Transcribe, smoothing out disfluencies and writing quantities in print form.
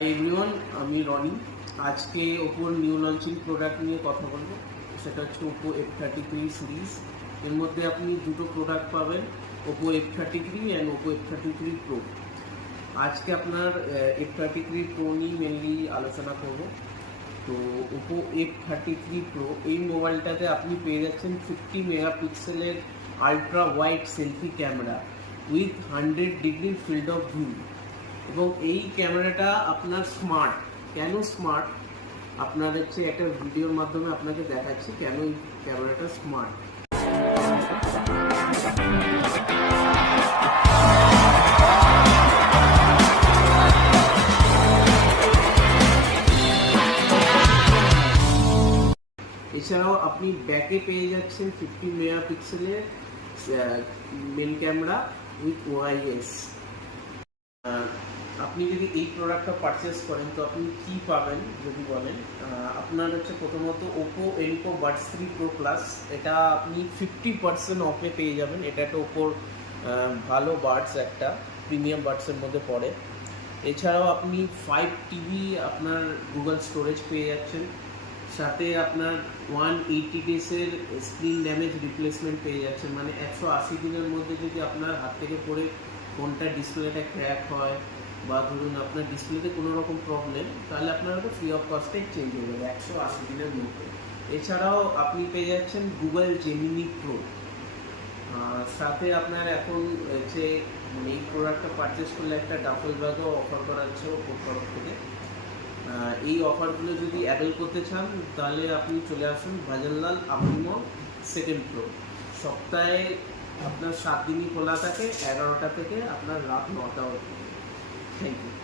Everyone, আমি রনি। আজকে ওপোর new launching product নিয়ে কথা বলবো। সেটা হচ্ছে ওপো F33 সিরিজ। এর মধ্যে আপনি দুটো প্রোডাক্ট পাবেন, Oppo F33 and Oppo F33 pro. আজকে আপনার F33 প্রো নিয়ে মেনলি আলোচনা করব। তো ওপো F33 প্রো এই মোবাইলটাতে আপনি পেয়ে যাচ্ছেন 50 মেগাপিক্সেলের ultra wide selfie camera with 100 degree field of view. এবং এই ক্যামেরাটা আপনার স্মার্ট। কেন স্মার্ট আপনার হচ্ছে একটা ভিডিওর মাধ্যমে আপনাকে দেখাচ্ছি কেন এই ক্যামেরাটা স্মার্ট। এছাড়াও আপনি ব্যাকে পেয়ে যাচ্ছেন 50 মেগাপিক্সেলের মেন ক্যামেরা উইথ ওআইএস। আপনি যদি এই প্রোডাক্টটা পারচেস করেন তো আপনি কি পাবেন যদি বলেন, আপনার হচ্ছে প্রথমত Oppo Enco Buds 3 pro plus, এটা আপনি 50% অফে পেয়ে যাবেন। এটা একটা ওপোর ভালো বাডস, একটা প্রিমিয়াম বাডসের মধ্যে পড়ে। এছাড়াও আপনি 5 টিবি আপনার গুগল স্টোরেজ পেয়ে যাচ্ছেন, সাথে আপনার 180 ডেজের স্ক্রিন ড্যামেজ রিপ্লেসমেন্ট পেয়ে যাচ্ছেন। মানে 180 দিনের মধ্যে যদি আপনার হাত থেকে পড়ে ফোনটা ডিসপ্লেটা ক্র্যাক হয় বা ধরুন আপনার ডিসপ্লেতে কোনো রকম প্রবলেম, তাহলে আপনার ওটা ফ্রি অফ কস্টে চেঞ্জ হয়ে যাবে 180 দিনের মধ্যে। এছাড়াও আপনি পেয়ে যাচ্ছেন গুগল জেমিনি প্রো। সাথে আপনার এখন হচ্ছে এই প্রোডাক্টটা পারচেস করলে একটা ডাফেল ব্যাগও অফার করা হচ্ছে ওপোর তরফ থেকে। এই অফারগুলো যদি অ্যাভেল করতে চান তাহলে আপনি চলে আসুন ভাজনলাল আপিমো সেকেন্ড ফ্লোর। সপ্তাহে আপনার 7 দিনই খোলা থাকে, 11টা থেকে আপনার রাত 9টা অবধি। Thank you.